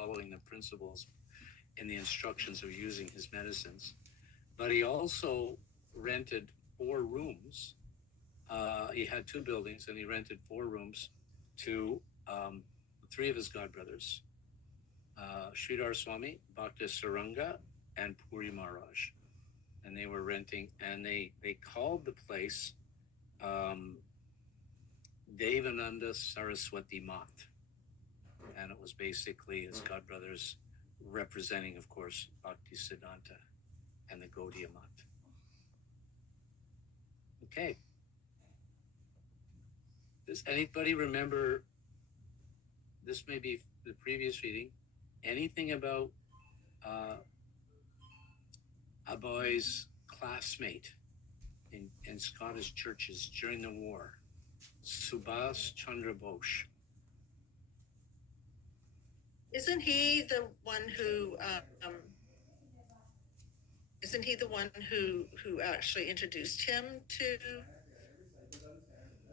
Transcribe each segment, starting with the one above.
following the principles in the instructions of using his medicines. But he also rented 4 rooms. He had 2 buildings, and he rented 4 rooms to 3 of his godbrothers, Sridhar Swami, Bhakta Saranga, and Puri Maharaj. And they were renting, and they called the place Devananda Saraswati Mat. And it was basically his godbrothers representing, of course, Bhakti Siddhanta and the Gaudiya Mat. Okay. Does anybody remember, this may be the previous reading, anything about Abhay's classmate in Scottish churches during the war, Subhas Chandra Bose? Isn't he the one who actually introduced him to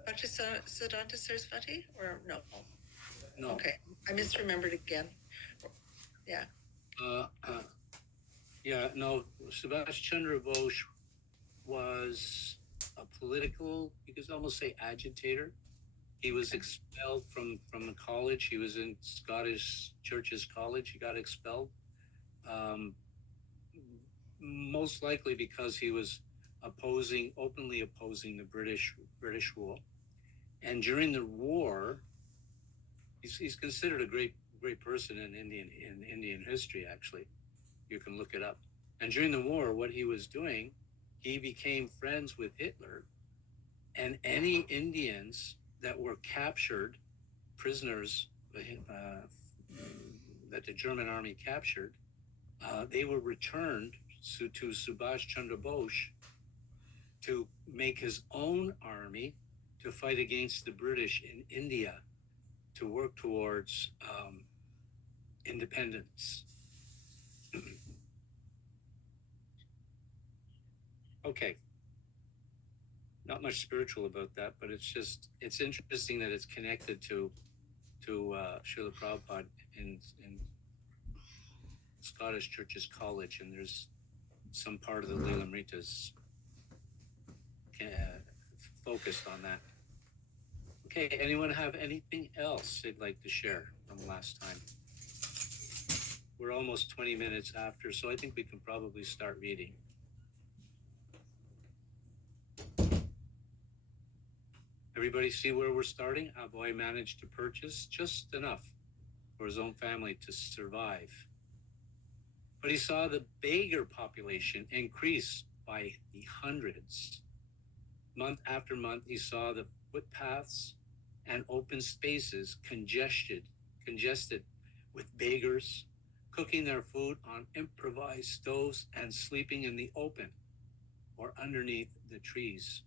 Bhakti Siddhanta Saraswati? Or no? No. Okay, I misremembered again. Yeah. No, Subhas Chandra Bose was a political, you could almost say, agitator. He was expelled from the college. He was in Scottish Churches College. He got expelled, most likely because he was openly opposing the British rule. And during the war, he's considered a great person in Indian history. Actually, you can look it up. And during the war, what he was doing, he became friends with Hitler, and any Indians that were captured, prisoners that the German army captured, they were returned to Subhas Chandra Bose to make his own army to fight against the British in India, to work towards independence. Okay. Not much spiritual about that, but it's interesting that it's connected to Srila Prabhupada in Scottish Churches College, and there's some part of the Lilamrtas focused on that. Okay, anyone have anything else they'd like to share from last time? We're almost 20 minutes after, so I think we can probably start reading. Everybody see where we're starting? Abhay managed to purchase just enough for his own family to survive. But he saw the beggar population increase by the hundreds. Month after month, he saw the footpaths and open spaces congested with beggars, cooking their food on improvised stoves and sleeping in the open or underneath the trees.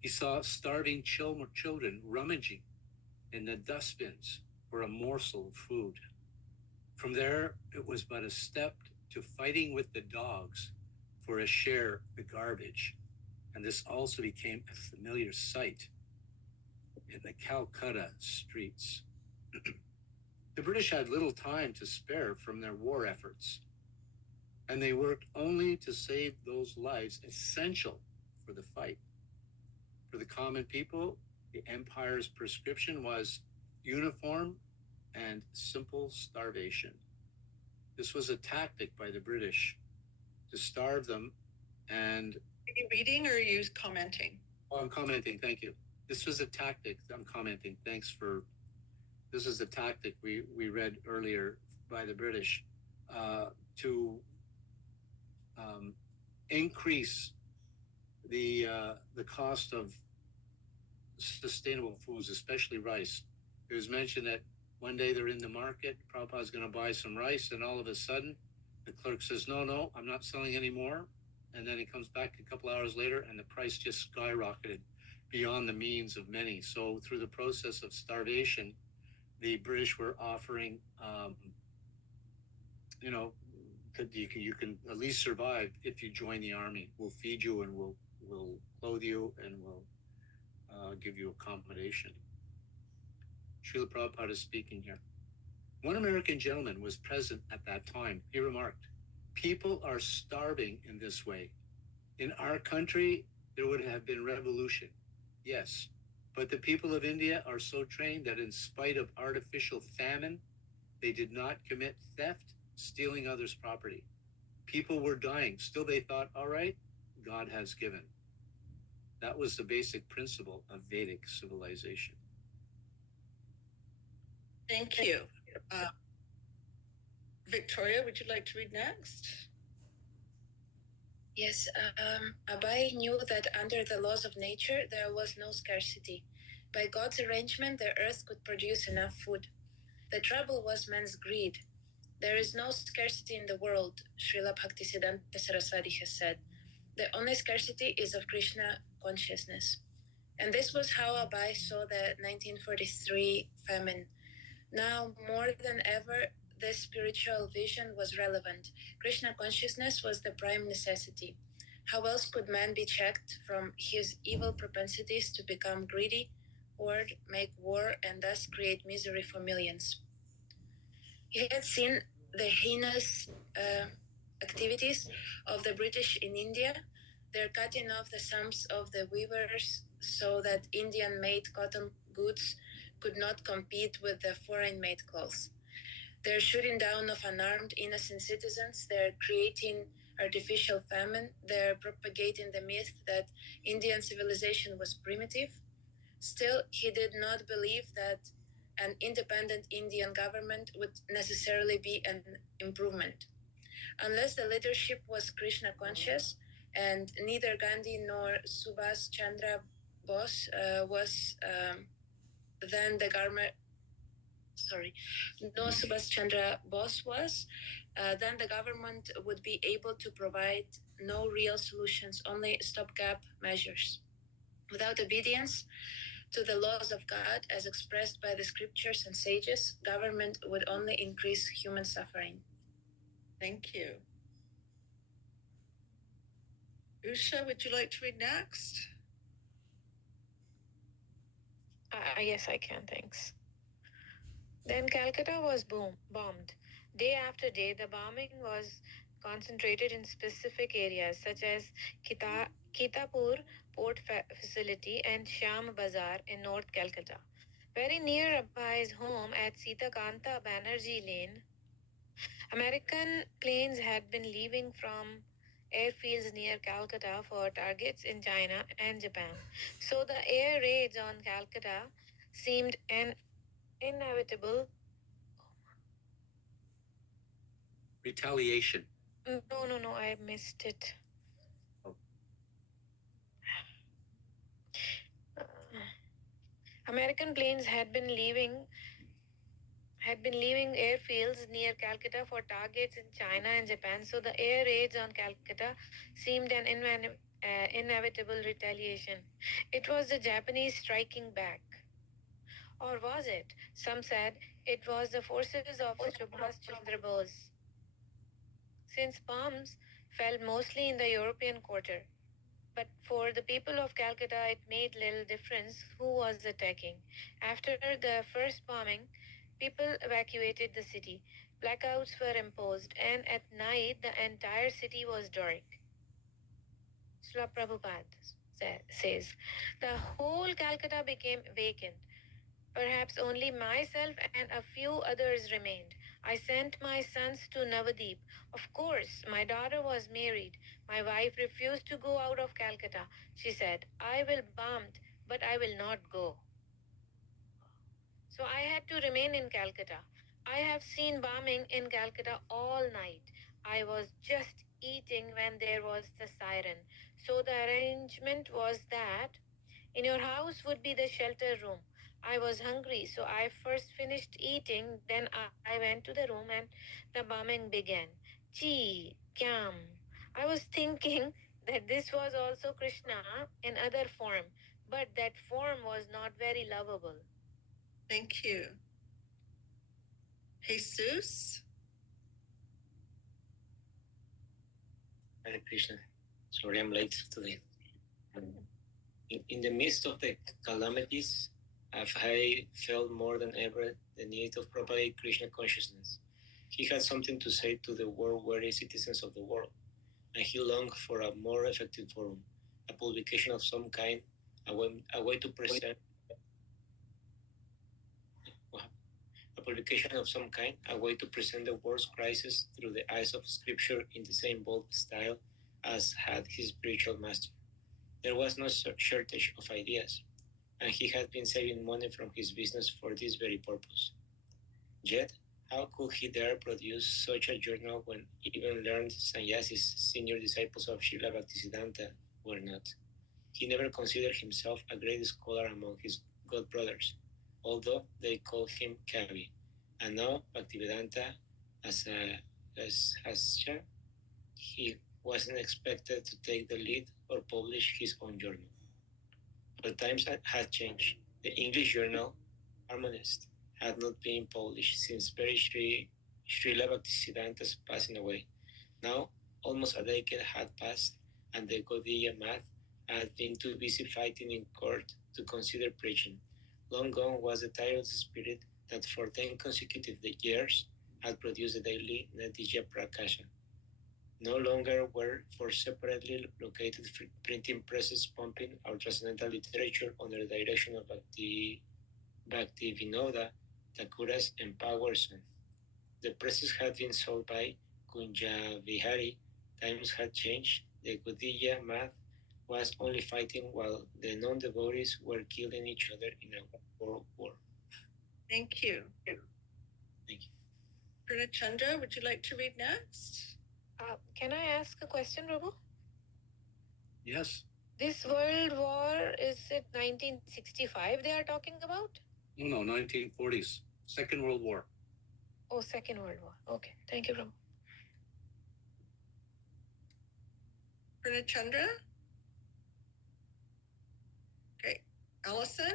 He saw starving children rummaging in the dustbins for a morsel of food. From there, it was but a step to fighting with the dogs for a share of the garbage. And this also became a familiar sight in the Calcutta streets. The British had little time to spare from their war efforts, and they worked only to save those lives essential for the fight. For the common people, the empire's prescription was uniform and simple starvation. This was a tactic by the British to starve them. And are you reading or are you commenting? Oh, I'm commenting. Thank you. This was a tactic. I'm commenting. This is a tactic we read earlier by the British to increase the cost of sustainable foods, especially rice. It was mentioned that one day they're in the market, Prabhupada's going to buy some rice, and all of a sudden the clerk says, no, I'm not selling any more. And then he comes back a couple hours later and the price just skyrocketed beyond the means of many. So through the process of starvation, the British were offering, you can at least survive if you join the army. We'll feed you and we'll clothe you and we'll give you accommodation. Srila Prabhupada is speaking here. One American gentleman was present at that time. He remarked, "People are starving in this way. In our country, there would have been revolution. Yes, but the people of India are so trained that in spite of artificial famine, they did not commit theft, stealing others' property. People were dying. Still, they thought, all right, God has given." That was the basic principle of Vedic civilization. Thank you. Victoria, would you like to read next? Yes, Abai knew that under the laws of nature there was no scarcity. By God's arrangement, the earth could produce enough food. The trouble was man's greed. There is no scarcity in the world, Srila Bhaktisiddhanta Saraswati has said. The only scarcity is of Krishna consciousness. And this was how Abai saw the 1943 famine. Now, more than ever, this spiritual vision was relevant. Krishna consciousness was the prime necessity. How else could man be checked from his evil propensities to become greedy, hoard, make war, and thus create misery for millions? He had seen the heinous activities of the British in India, their cutting off the thumbs of the weavers so that Indian made cotton goods could not compete with the foreign made clothes. They're shooting down of unarmed innocent citizens, they're creating artificial famine, they're propagating the myth that Indian civilization was primitive. Still, he did not believe that an independent Indian government would necessarily be an improvement. Unless the leadership was Krishna conscious, and neither Gandhi nor Subhas Chandra Bose was then the government. Sorry, no Subhas Chandra Bose was, then the government would be able to provide no real solutions, only stopgap measures. Without obedience to the laws of God as expressed by the scriptures and sages, government would only increase human suffering. Thank you. Usha, would you like to read next? Yes, I can, thanks. Then Calcutta was bombed. Day after day, the bombing was concentrated in specific areas such as Kitapur Port Facility and Sham Bazar in North Calcutta. Very near Abhai's home at Sitakanta Banerjee Lane, American planes had been leaving from airfields near Calcutta for targets in China and Japan. So the air raids on Calcutta seemed an inevitable. Retaliation. No, I missed it. Oh. American planes had been leaving airfields near Calcutta for targets in China and Japan, so the air raids on Calcutta seemed an inevitable retaliation. It was the Japanese striking back. Or was it? Some said it was the forces of Subhas Chandra Bose. Since bombs fell mostly in the European quarter. But for the people of Calcutta, it made little difference who was attacking. After the first bombing, people evacuated the city. Blackouts were imposed, and at night, the entire city was dark. Srila Prabhupada says, the whole Calcutta became vacant. Perhaps only myself and a few others remained. I sent my sons to Navadip. Of course, my daughter was married. My wife refused to go out of Calcutta. She said, I will bombed, but I will not go. So I had to remain in Calcutta. I have seen bombing in Calcutta all night. I was just eating when there was the siren. So the arrangement was that in your house would be the shelter room. I was hungry, so I first finished eating, then I went to the room and the bombing began. Chi, kyam. I was thinking that this was also Krishna in other form, but that form was not very lovable. Thank you. Jesus? Hare Krishna. Sorry, I'm late today. In the midst of the calamities, Abhay felt more than ever the need of propagating Krishna consciousness. He had something to say to the world-weary citizens of the world, and he longed for a more effective forum, a publication of some kind, a way to present a publication of some kind, a way to present the world's crisis through the eyes of scripture in the same bold style as had his spiritual master. There was no shortage of ideas, and he had been saving money from his business for this very purpose. Yet, how could he dare produce such a journal when even learned sannyasis, senior disciples of Srila Bhaktisiddhanta, were not? He never considered himself a great scholar among his god brothers, although they called him Kavi. And now, Bhaktivedanta, as a Hasya, he wasn't expected to take the lead or publish his own journal. But times had changed. The English journal, Harmonist, had not been published since very Srila Bhaktisiddhanta's passing away. Now, almost a decade had passed, and the Gaudiya math had been too busy fighting in court to consider preaching. Long gone was the tireless spirit that for 10 consecutive years had produced the daily Natija Prakasha. No longer were four separately located printing presses pumping our transcendental literature under the direction of Bhakti Vinoda Thakura's empowered son. The presses had been sold by Kunja Vihari. Times had changed. The Gaudiya math was only fighting while the non-devotees were killing each other in a world war. Thank you. Thank you. Purnachandra, would you like to read next? Can I ask a question, Prabhu? Yes. This world war, is it 1965 they are talking about? No, 1940s. Second World War. Oh, Second World War. Okay, thank you, Prabhu. Purnachandra? Okay. Allison?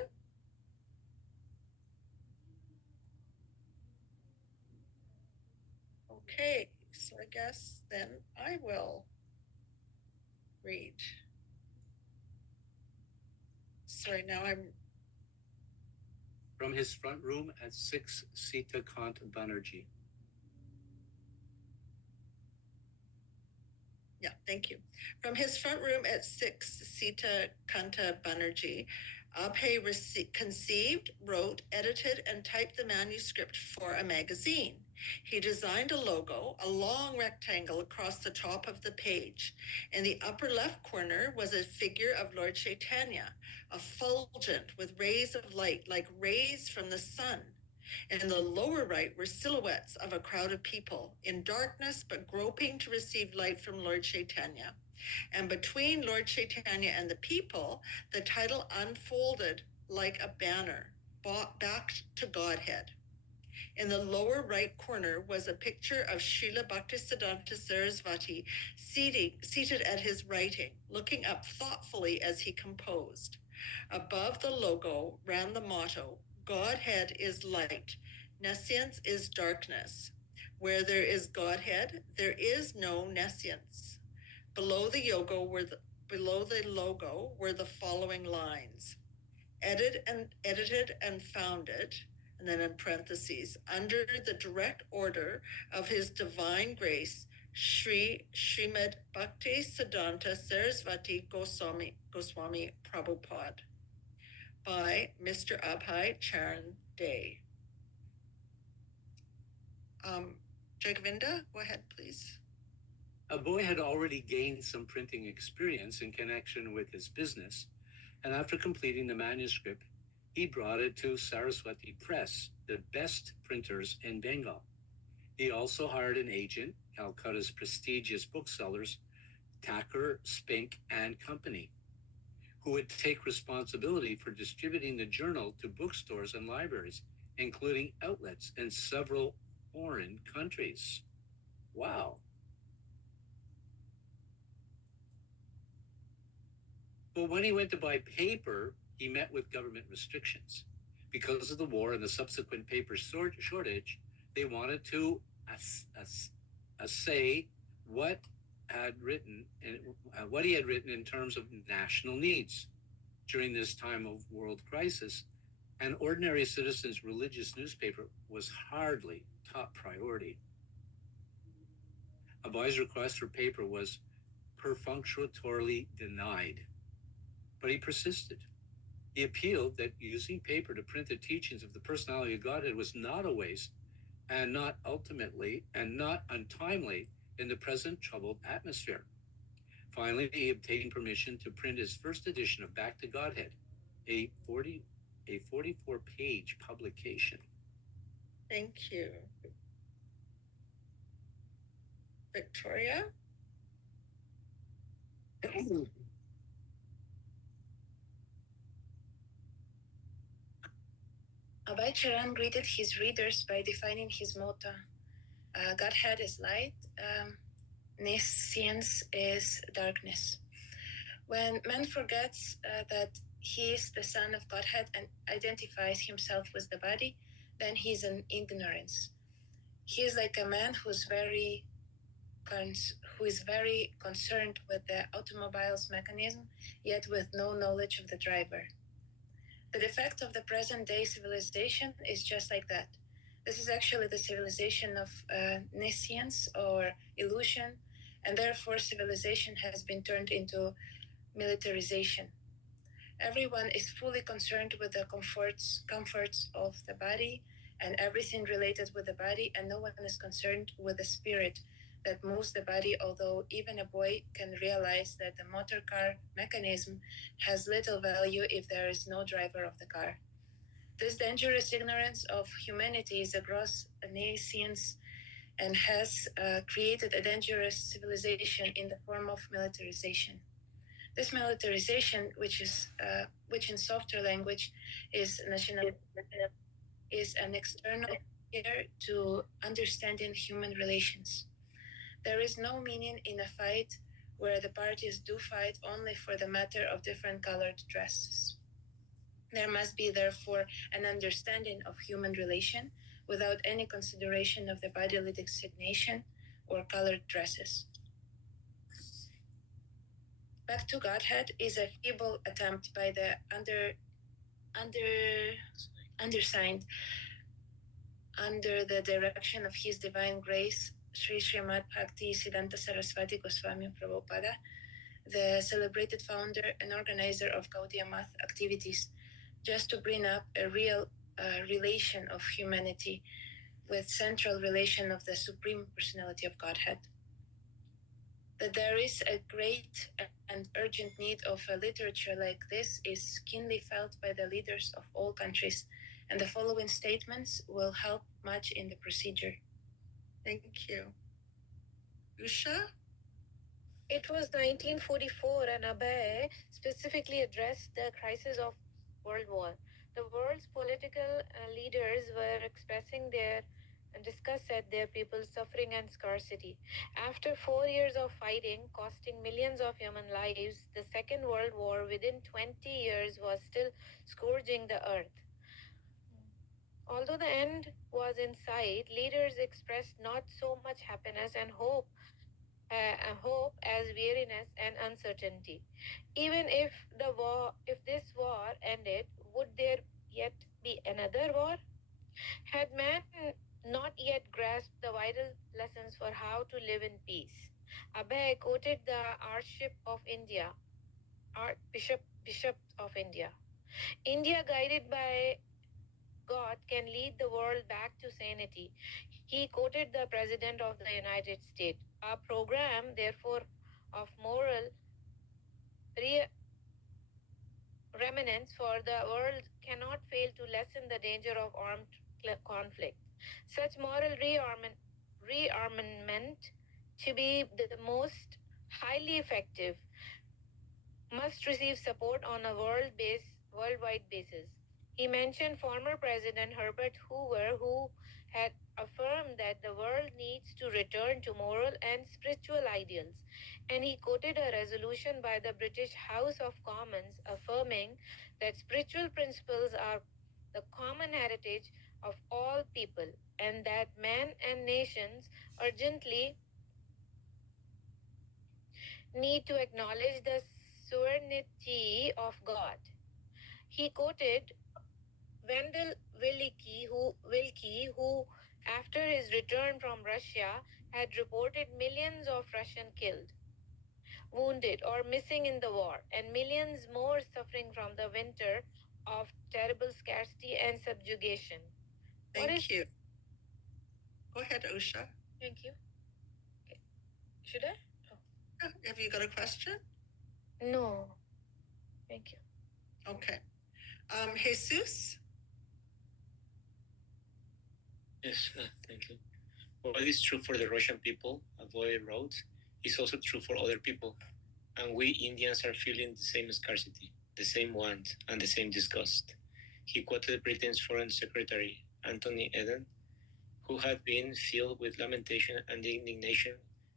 Okay, so I guess then I will read. Sorry, now I'm From his front room at 6 Sita Kant Banerjee. Yeah, thank you. From his front room at 6 Sita Kanta Banerjee, Abhay conceived, wrote, edited, and typed the manuscript for a magazine. He designed a logo, a long rectangle across the top of the page. In the upper left corner was a figure of Lord Chaitanya, effulgent with rays of light like rays from the sun. In the lower right were silhouettes of a crowd of people in darkness but groping to receive light from Lord Chaitanya. And between Lord Chaitanya and the people, the title unfolded like a banner, back to Godhead. In the lower right corner was a picture of Srila Bhaktisiddhanta Sarasvati seated at his writing, looking up thoughtfully as he composed. Above the logo ran the motto, Godhead is light, nescience is darkness. Where there is Godhead, there is no nescience. Below the logo were the following lines. Edited and founded, and then in parentheses, under the direct order of His Divine Grace, Srimad Bhakti Siddhanta Sarasvati Goswami Prabhupada, by Mr. Abhay Charan Day. Jagavinda, go ahead, please. Abhay had already gained some printing experience in connection with his business, and after completing the manuscript, he brought it to Saraswati Press, the best printers in Bengal. He also hired an agent, Calcutta's prestigious booksellers, Thakur, Spink and Company, who would take responsibility for distributing the journal to bookstores and libraries, including outlets in several foreign countries. Wow. But when he went to buy paper, he met with government restrictions. Because of the war and the subsequent paper shortage, they wanted to say what he had written in terms of national needs. During this time of world crisis, An ordinary citizen's religious newspaper was hardly top priority. Abai's request for paper was perfunctorily denied, but he persisted. He appealed that using paper to print the teachings of the personality of Godhead was not a waste and not ultimately and not untimely in the present troubled atmosphere. Finally, he obtained permission to print his first edition of Back to Godhead, a 44-page publication. Thank you. Victoria? Abai Charan greeted his readers by defining his motto. Godhead is light, nescience is darkness. When man forgets that he is the son of Godhead and identifies himself with the body, then he is in ignorance. He is like a man who is very concerned with the automobile's mechanism, yet with no knowledge of the driver. The defect of the present day civilization is just like that. This is actually the civilization of nescience or illusion, and therefore civilization has been turned into militarization. Everyone is fully concerned with the comforts of the body and everything related with the body, and no one is concerned with the spirit that moves the body, although even a boy can realize that the motor car mechanism has little value if there is no driver of the car. This dangerous ignorance of humanity is a gross nescience and has created a dangerous civilization in the form of militarization. This militarization, which in softer language is is an external barrier to understanding human relations. There is no meaning in a fight where the parties do fight only for the matter of different colored dresses. There must be, therefore, an understanding of human relation without any consideration of the bodily designation or colored dresses. Back to Godhead is a feeble attempt by the undersigned under the direction of His Divine Grace, Sri Srimad Bhakti Siddhanta Saraswati Goswami Prabhupada, the celebrated founder and organizer of Gaudiya Math activities, just to bring up a real relation of humanity with central relation of the Supreme Personality of Godhead. That there is a great and urgent need of a literature like this is keenly felt by the leaders of all countries, and the following statements will help much in the procedure. Thank you. Usha? It was 1944, and Abai specifically addressed the crisis of World War. The world's political leaders were expressing their disgust at their people's suffering and scarcity. After 4 years of fighting, costing millions of human lives, the Second World War within 20 years was still scourging the earth. Although the end was in sight, leaders expressed not so much happiness and hope as weariness and uncertainty. Even if this war ended, would there yet be another war? Had man not yet grasped the vital lessons for how to live in peace? Abhay quoted the Bishop of India. India, guided by God, can lead the world back to sanity. He quoted the President of the United States. Our program, therefore, of moral remnants for the world cannot fail to lessen the danger of armed conflict. Such moral rearmament, to be the most highly effective, must receive support on a worldwide basis. He mentioned former President Herbert Hoover, who had affirmed that the world needs to return to moral and spiritual ideals. And he quoted a resolution by the British House of Commons affirming that spiritual principles are the common heritage of all people, and that men and nations urgently need to acknowledge the sovereignty of God. He quoted Wilkie, who, after his return from Russia, had reported millions of Russian killed, wounded, or missing in the war, and millions more suffering from the winter of terrible scarcity and subjugation. Thank you. Go ahead, Usha. Thank you. Okay. Should I? Have you got a question? No. Thank you. Okay. Jesus? Yes, thank you. What is true for the Russian people, a boy wrote, is also true for other people. And we Indians are feeling the same scarcity, the same want, and the same disgust. He quoted Britain's Foreign Secretary, Anthony Eden, who had been filled with lamentation and indignation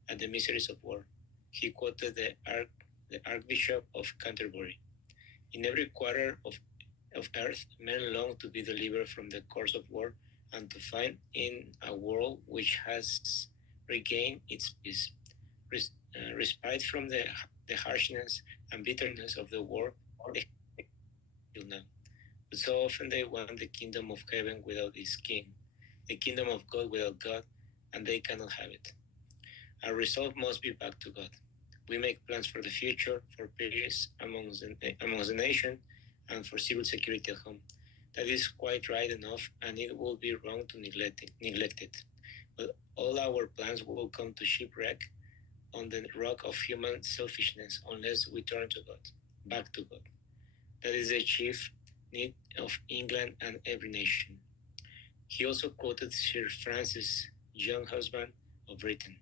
at the miseries of war. He quoted the Archbishop of Canterbury. In every quarter of earth, men long to be delivered from the course of war and to find in a world which has regained its peace. Respite from the harshness and bitterness of the war they till now. But so often they want the kingdom of heaven without its king, the kingdom of God without God, and they cannot have it. Our resolve must be back to God. We make plans for the future, for peace amongst the nation, and for civil security at home. That is quite right enough, and it would be wrong to neglect it. But all our plans will come to shipwreck on the rock of human selfishness unless we turn to God, back to God. That is the chief need of England and every nation. He also quoted Sir Francis, young husband of Britain.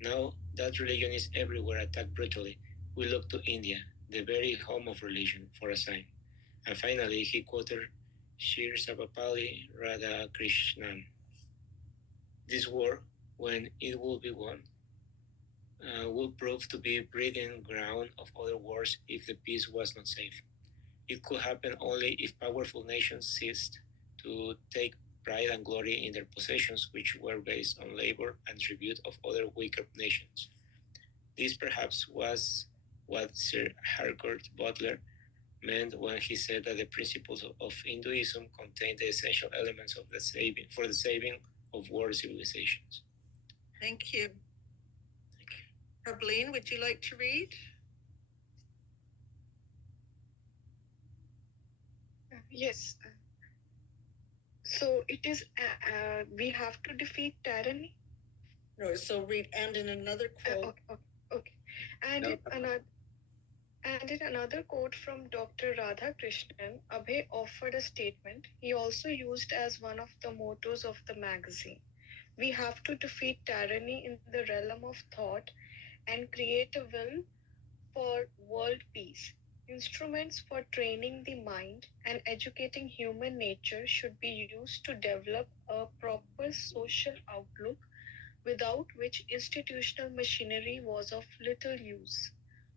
Now that religion is everywhere attacked brutally, we look to India, the very home of religion, for a sign. And finally, he quoted Sri Sarvapalli Radhakrishnan. This war, when it will be won, will prove to be breeding ground of other wars if the peace was not safe. It could happen only if powerful nations ceased to take pride and glory in their possessions, which were based on labor and tribute of other weaker nations. This perhaps was what Sir Harcourt Butler meant when he said that the principles of Hinduism contain the essential elements of the saving of world civilizations. Thank you. Herbeline, would you like to read? Yes. So it is, we have to defeat tyranny. No, so read and in another quote. Okay. And in another quote from Dr. Radhakrishnan, Abhay offered a statement he also used as one of the mottos of the magazine. We have to defeat tyranny in the realm of thought and create a will for world peace. Instruments for training the mind and educating human nature should be used to develop a proper social outlook, without which institutional machinery was of little use.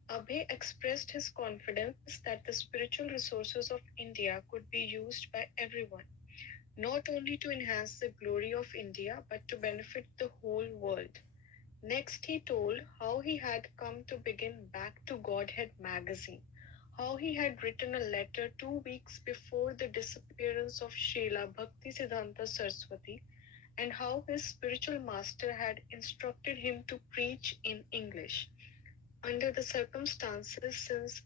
Abhay expressed his confidence that the spiritual resources of India could be used by everyone, not only to enhance the glory of India but to benefit the whole world. Next, he told how he had come to begin Back to Godhead magazine, how he had written a letter 2 weeks before the disappearance of Srila Bhaktisiddhanta Saraswati, and how his spiritual master had instructed him to preach in English. Under the circumstances since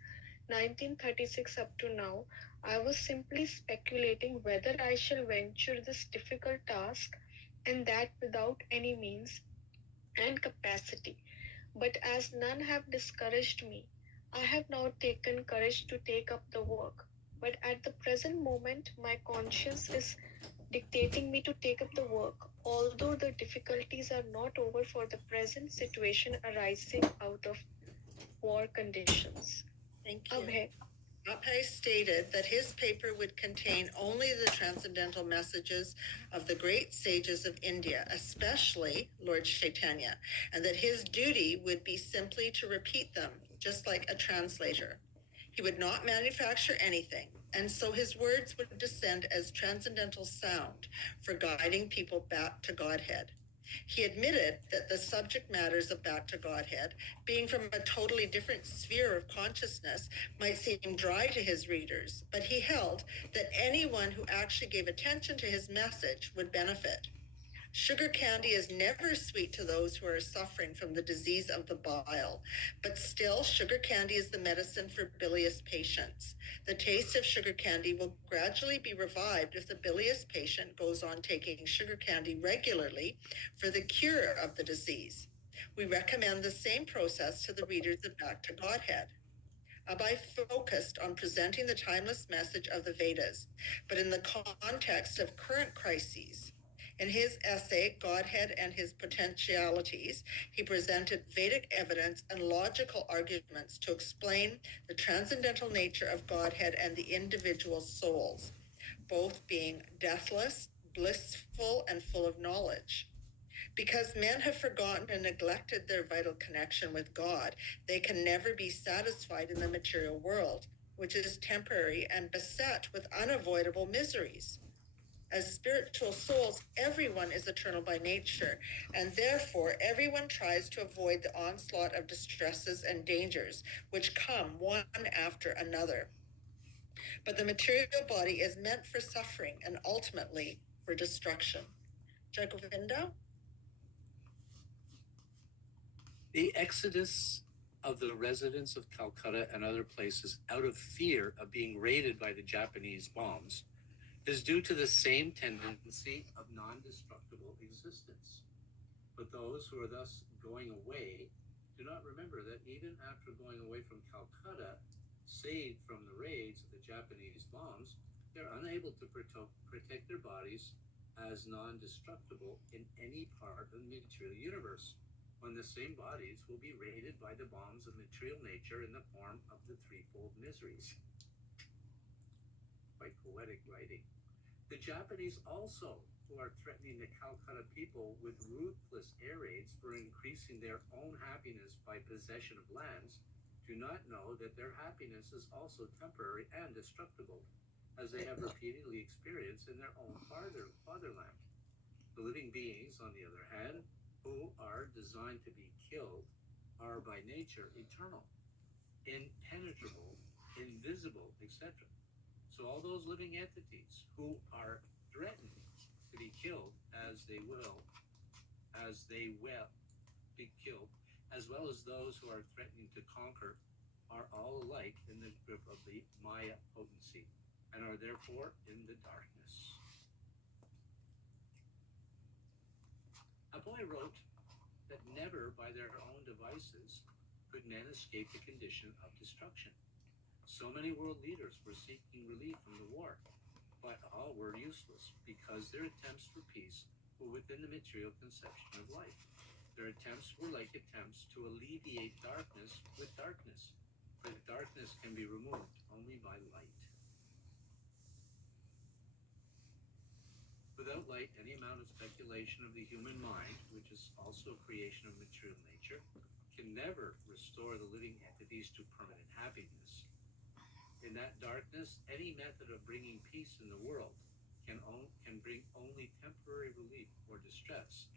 1936 up to now, I was simply speculating whether I shall venture this difficult task, and that without any means and capacity. But as none have discouraged me, I have now taken courage to take up the work. But at the present moment, my conscience is dictating me to take up the work, although the difficulties are not over for the present situation arising out of war conditions. Thank you. Abhay. Abhay stated that his paper would contain only the transcendental messages of the great sages of India, especially Lord Chaitanya, and that his duty would be simply to repeat them, just like a translator. He would not manufacture anything, and so his words would descend as transcendental sound for guiding people back to Godhead. He admitted that the subject matters of Back to Godhead, being from a totally different sphere of consciousness, might seem dry to his readers, but he held that anyone who actually gave attention to his message would benefit. Sugar candy is never sweet to those who are suffering from the disease of the bile, but still, sugar candy is the medicine for bilious patients. The taste of sugar candy will gradually be revived if the bilious patient goes on taking sugar candy regularly for the cure of the disease. We recommend the same process to the readers of Back to Godhead. Abai focused on presenting the timeless message of the Vedas, but in the context of current crises. In his essay, Godhead and His Potentialities, he presented Vedic evidence and logical arguments to explain the transcendental nature of Godhead and the individual souls, both being deathless, blissful, and full of knowledge. Because men have forgotten and neglected their vital connection with God, they can never be satisfied in the material world, which is temporary and beset with unavoidable miseries. As spiritual souls, everyone is eternal by nature, and therefore everyone tries to avoid the onslaught of distresses and dangers which come one after another. But the material body is meant for suffering and ultimately for destruction. Jagovinda? The exodus of the residents of Calcutta and other places out of fear of being raided by the Japanese bombs is due to the same tendency of non-destructible existence. But those who are thus going away do not remember that even after going away from Calcutta, saved from the raids of the Japanese bombs, they're unable to protect their bodies as non-destructible in any part of the material universe, when the same bodies will be raided by the bombs of material nature in the form of the threefold miseries. Quite poetic writing. The Japanese also, who are threatening the Calcutta people with ruthless air raids for increasing their own happiness by possession of lands, do not know that their happiness is also temporary and destructible, as they have repeatedly experienced in their own fatherland. The living beings, on the other hand, who are designed to be killed, are by nature eternal, impenetrable, invisible, etc. So all those living entities who are threatened to be killed as they will be killed, as well as those who are threatening to conquer, are all alike in the grip of the Maya potency and are therefore in the darkness. A boy wrote that never by their own devices could men escape the condition of destruction. So many world leaders were seeking relief from the war, but all were useless because their attempts for peace were within the material conception of life. Their attempts were like attempts to alleviate darkness with darkness, but darkness can be removed only by light. Without light, any amount of speculation of the human mind, which is also a creation of material nature, can never restore the living entities to permanent happiness. In that darkness, any method of bringing peace in the world can bring only temporary relief or distress,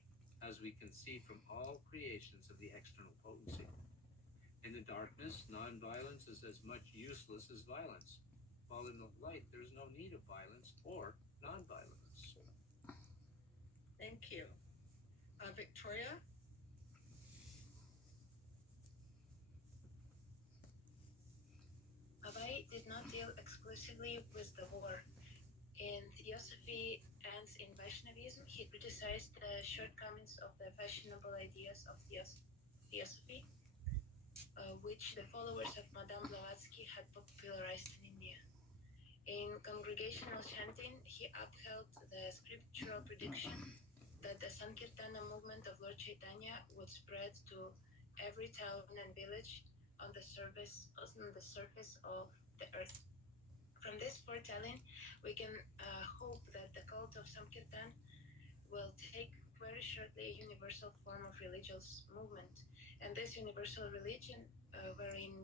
as we can see from all creations of the external potency. In the darkness, non-violence is as much useless as violence, while in the light there is no need of violence or non-violence. Thank you. Victoria? Abai did not deal exclusively with the war. In Theosophy and in Vaishnavism, he criticized the shortcomings of the fashionable ideas of Theosophy, which the followers of Madame Blavatsky had popularized in India. In congregational chanting, he upheld the scriptural prediction that the Sankirtana movement of Lord Chaitanya would spread to every town and village on the surface of the earth. From this foretelling, we can hope that the cult of Sankirtan will take very shortly a universal form of religious movement, and this universal religion, wherein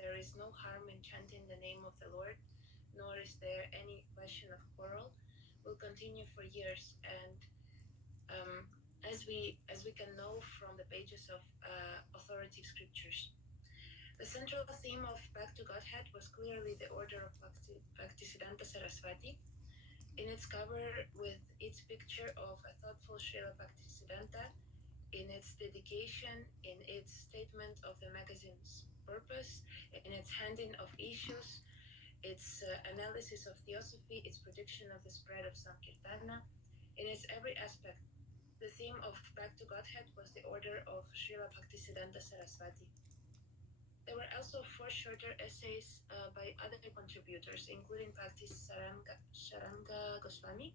there is no harm in chanting the name of the Lord, nor is there any question of quarrel, will continue for years, and as we can know from the pages of authoritative scriptures. The central theme of Back to Godhead was clearly the order of Bhaktisiddhanta Saraswati. In its cover, with its picture of a thoughtful Srila Bhaktisiddhanta, in its dedication, in its statement of the magazine's purpose, in its handing of issues, its analysis of theosophy, its prediction of the spread of Sankirtana, in its every aspect, the theme of Back to Godhead was the order of Srila Bhaktisiddhanta Saraswati. There were also 4 shorter essays by other contributors, including Bhakti Sharanga Goswami.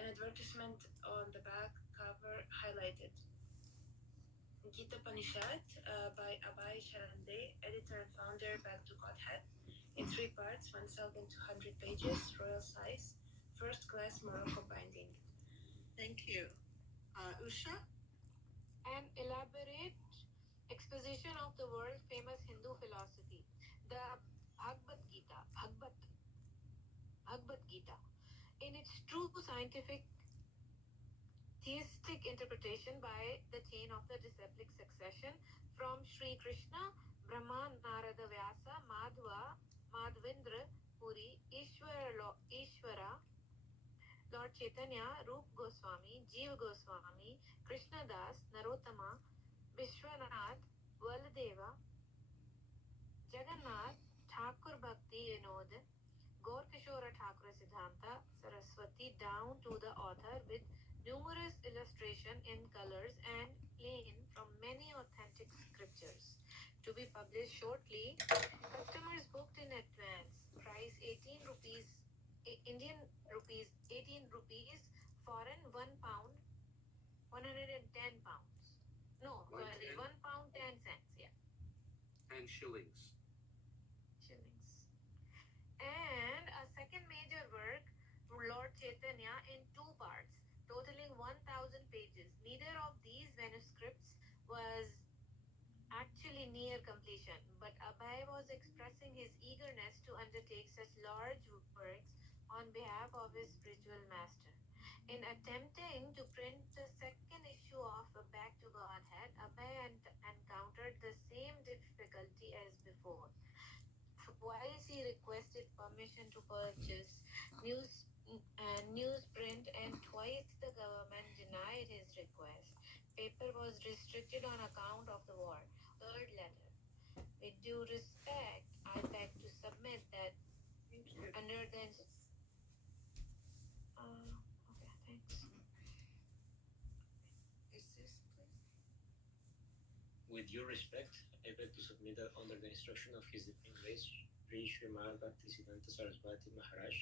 An advertisement on the back cover highlighted Gita Panishad by Abhay Sharande, editor and founder, Back to Godhead, in 3 parts, 1,200 pages, royal size, first class Morocco binding. Thank you. Usha? An elaborate exposition of the world famous Hindu philosophy, the Bhagavad Gita, Bhagavad Gita, in its true scientific theistic interpretation by the chain of the disciplic succession from Sri Krishna, Brahma, Narada, Vyasa, Madhva, Madhavendra, Puri, Ishvara, Lord Chaitanya, Rup Goswami, Jeev Goswami, Krishna Das, Narottama, Vishwanath, Valadeva, Jagannath, Thakur Bhakti Vinod, Gaur Kishora Thakur Siddhanta Saraswati, down to the author, with numerous illustration in colors and plain from many authentic scriptures. To be published shortly, customers booked in advance. Price 18 rupees, Indian rupees 18 rupees, foreign 1 pound, 110 pounds. No, sorry, 1 pound 10 cents. Yeah, 10 shillings. shillings. And a second major work, Lord Chaitanya, in 2 parts, totaling 1,000 pages. Neither of these manuscripts was actually near completion, but Abhay was expressing his eagerness to undertake such large works on behalf of his spiritual master. In attempting to print the second issue of Back to Godhead, Abhay encountered the same difficulty as before. Twice he requested permission to purchase newsprint, and twice the government denied his request. Paper was restricted on account of the war. Third letter. With due respect, I beg to submit that under the okay, thanks. Is this, please? With due respect, I beg to submit that under the instruction of His Divine Grace, Sri Srimad Bhaktisiddhanta Saraswati Maharaj,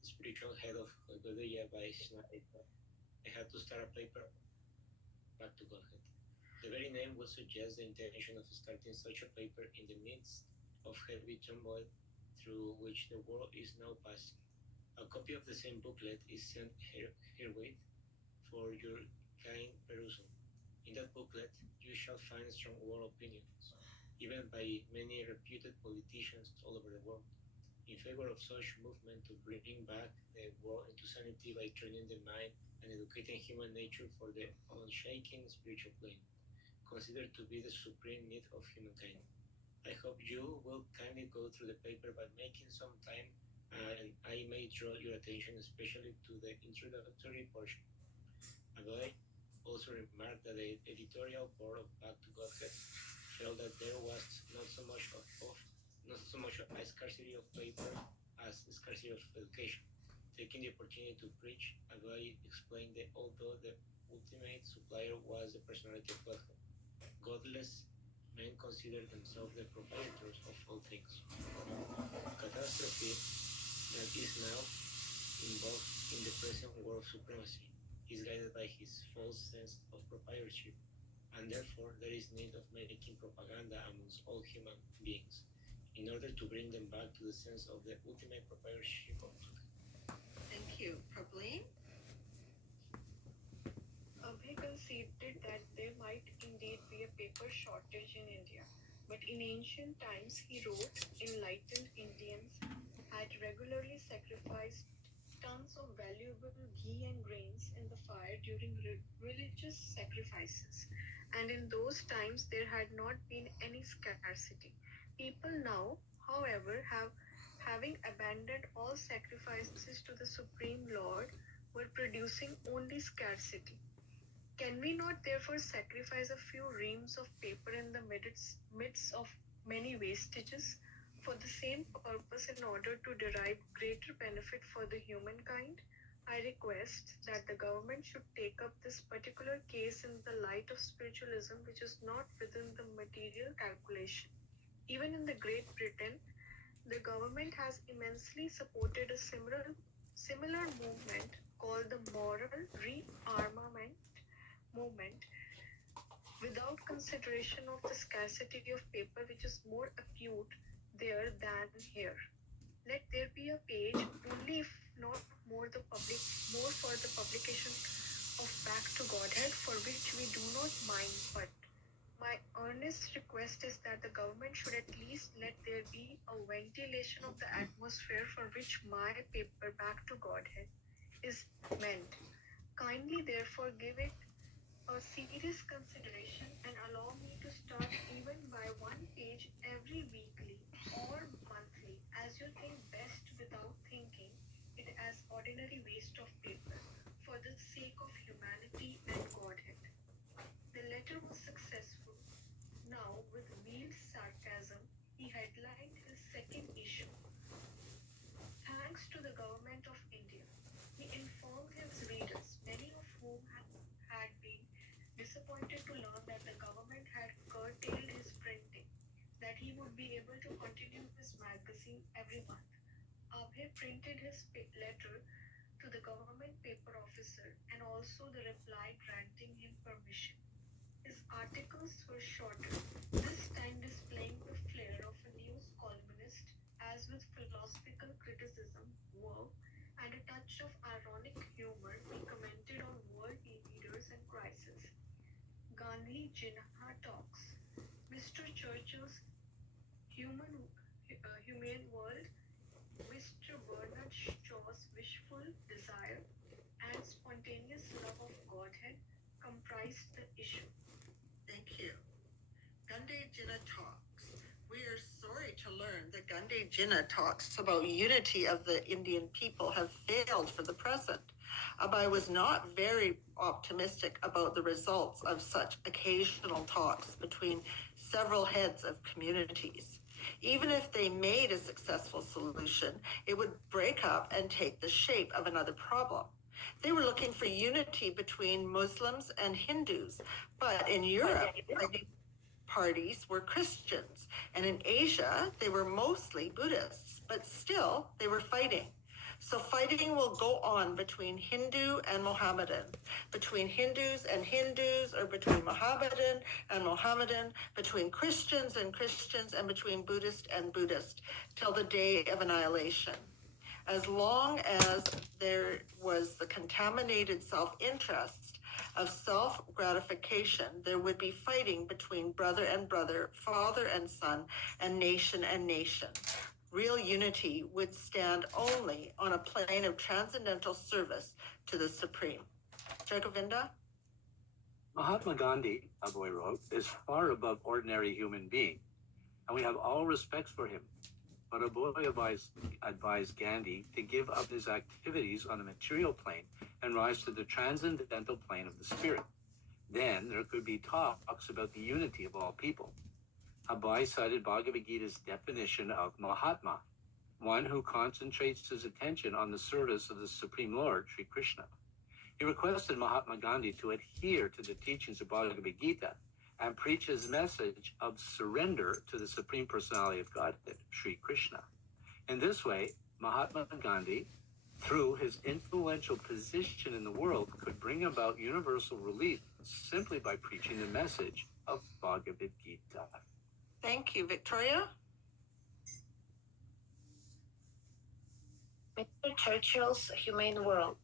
the spiritual head of Gaudiya Vaishnava, I had to start a paper Back to Godhead. The very name would suggest the intention of starting such a paper in the midst of heavy turmoil through which the world is now passing. A copy of the same booklet is sent herewith for your kind perusal. In that booklet, you shall find strong world opinions, even by many reputed politicians all over the world, in favor of such movement to bring back the world into sanity by training the mind and educating human nature for the unshaken spiritual plane, considered to be the supreme need of humankind. I hope you will kindly go through the paper by making some time, and I may draw your attention especially to the introductory portion. Abhay also remarked that the editorial board of Back to Godhead felt that there was not so much a scarcity of paper as a scarcity of education. Taking the opportunity to preach, Abhay explained that although the ultimate supplier was the personality of Godhead, godless men consider themselves the proprietors of all things. Catastrophe that is now involved in the present world supremacy is guided by his false sense of proprietorship, and therefore there is need of making propaganda amongst all human beings in order to bring them back to the sense of the ultimate proprietorship of truth. Thank you. Prableen? Abhay conceded that there might indeed be a paper shortage in India, but in ancient times, he wrote, enlightened Indians had regularly sacrificed tons of valuable ghee and grains in the fire during religious sacrifices. And in those times, there had not been any scarcity. People now, however, having abandoned all sacrifices to the Supreme Lord, were producing only scarcity. Can we not therefore sacrifice a few reams of paper in the midst of many wastages for the same purpose in order to derive greater benefit for the humankind? I request that the government should take up this particular case in the light of spiritualism, which is not within the material calculation. Even in the Great Britain, the government has immensely supported a similar movement called the moral rearmament movement without consideration of the scarcity of paper, which is more acute there than here. Let there be a page, only if not more for the publication of Back to Godhead, for which we do not mind, but my earnest request is that the government should at least let there be a ventilation of the atmosphere for which my paper Back to Godhead is meant. Kindly therefore give it a serious consideration and allow me to start even by one page every weekly or monthly as you think best without thinking it as ordinary waste of paper for the sake of humanity and Godhead. The letter was successful. Now, with veiled sarcasm, he headlined his second issue. Thanks to the Government of India. He informed his readers, many of whom had been disappointed to learn that the government had curtailed his printing, that he would be able to continue his magazine every month. Abhay printed his letter to the government paper officer and also the reply granting him permission. His articles were shorter, this time displaying the flair of a news columnist, as with philosophical criticism, verve, and a touch of ironic humor, he commented on world leaders and crises. Gandhi Jinnah talks. Mr. Churchill's humane world, Mr. Bernard Shaw's wishful desire, and spontaneous love of Godhead comprised the issue. Thank you. Gandhi Jinnah talks. We are sorry to learn that Gandhi Jinnah talks about unity of the Indian people have failed for the present. Abai was not very optimistic about the results of such occasional talks between several heads of communities. Even if they made a successful solution, it would break up and take the shape of another problem. They were looking for unity between Muslims and Hindus, but in Europe, parties were Christians, and in Asia, they were mostly Buddhists, but still, they were fighting. So fighting will go on between Hindu and Mohammedan, between Hindus and Hindus, or between Mohammedan and Mohammedan, between Christians, and between Buddhist and Buddhist, till the day of annihilation. As long as there was the contaminated self-interest of self-gratification, there would be fighting between brother and brother, father and son, and nation. Real unity would stand only on a plane of transcendental service to the Supreme. Jagavinda? Mahatma Gandhi, Aboy wrote, is far above ordinary human being, and we have all respect for him. But Aboy advised Gandhi to give up his activities on the material plane and rise to the transcendental plane of the spirit. Then there could be talks about the unity of all people. Abai cited Bhagavad Gita's definition of Mahatma, one who concentrates his attention on the service of the Supreme Lord, Sri Krishna. He requested Mahatma Gandhi to adhere to the teachings of Bhagavad Gita and preach his message of surrender to the Supreme Personality of Godhead, Sri Krishna. In this way, Mahatma Gandhi, through his influential position in the world, could bring about universal relief simply by preaching the message of Bhagavad Gita. Thank you. Victoria? Mr. Churchill's Humane World.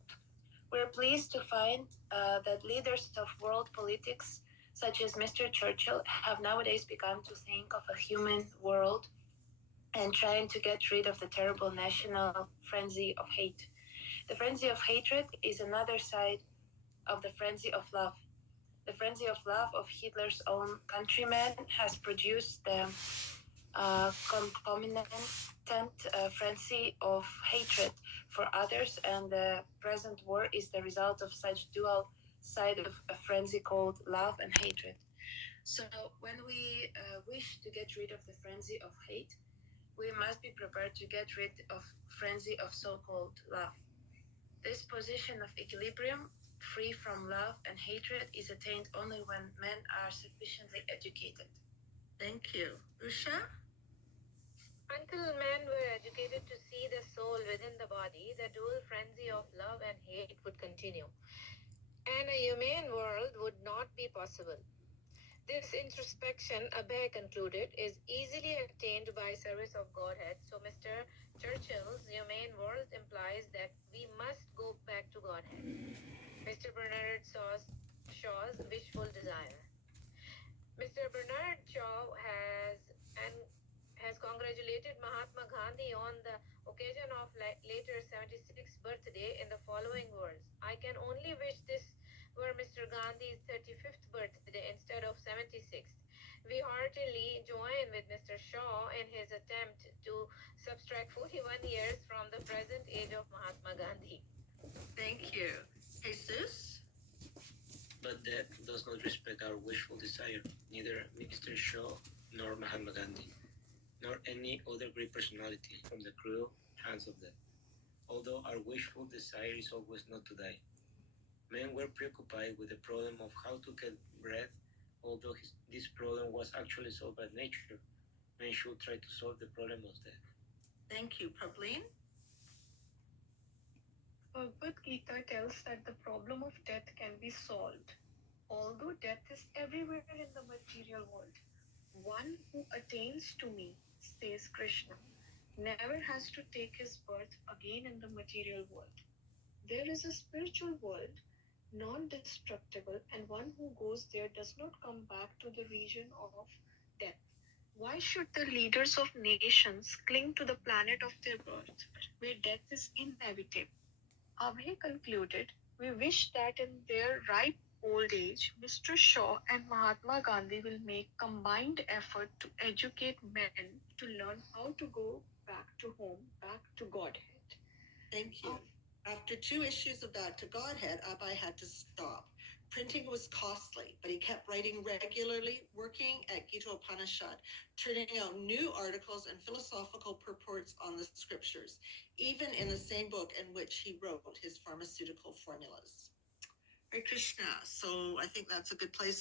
We're pleased to find that leaders of world politics, such as Mr. Churchill, have nowadays begun to think of a human world and trying to get rid of the terrible national frenzy of hate. The frenzy of hatred is another side of the frenzy of love. The frenzy of love of Hitler's own countrymen has produced the concomitant frenzy of hatred for others, and the present war is the result of such dual side of a frenzy called love and hatred. So when we wish to get rid of the frenzy of hate, we must be prepared to get rid of frenzy of so-called love. This position of equilibrium, free from love and hatred, is attained only when men are sufficiently educated. Thank you. Usha? Until men were educated to see the soul within the body, the dual frenzy of love and hate would continue, and a humane world would not be possible. This introspection, Abhay concluded, is easily attained by service of Godhead. So Mr. Churchill's humane world implies that we must go back to Godhead. Mr. Bernard Shaw's wishful desire. Mr. Bernard Shaw has congratulated Mahatma Gandhi on the occasion of later 76th birthday in the following words: I can only wish this were Mr. Gandhi's 35th birthday instead of 76th. We heartily join with Mr. Shaw in his attempt to subtract 41 years from the present age of Mahatma Gandhi. Thank you. Jesus? But death does not respect our wishful desire, neither Mr. Shaw nor Mahatma Gandhi, nor any other great personality from the cruel hands of death. Although our wishful desire is always not to die. Men were preoccupied with the problem of how to get breath, although this problem was actually solved by nature. Men should try to solve the problem of death. Thank you. Prableen? Bhagavad Gita tells that the problem of death can be solved. Although death is everywhere in the material world, one who attains to me, says Krishna, never has to take his birth again in the material world. There is a spiritual world, non destructible, and one who goes there does not come back to the region of death. Why should the leaders of nations cling to the planet of their birth, where death is inevitable? Abhay concluded, we wish that in their ripe old age, Mr. Shaw and Mahatma Gandhi will make combined effort to educate men to learn how to go back to home, back to Godhead. Thank you. After 2 issues of Back to Godhead, Abhay had to stop. Printing was costly, but he kept writing regularly, working at Gita Upanishad, turning out new articles and philosophical purports on the scriptures, even in the same book in which he wrote his pharmaceutical formulas. Hare Krishna. So I think that's a good place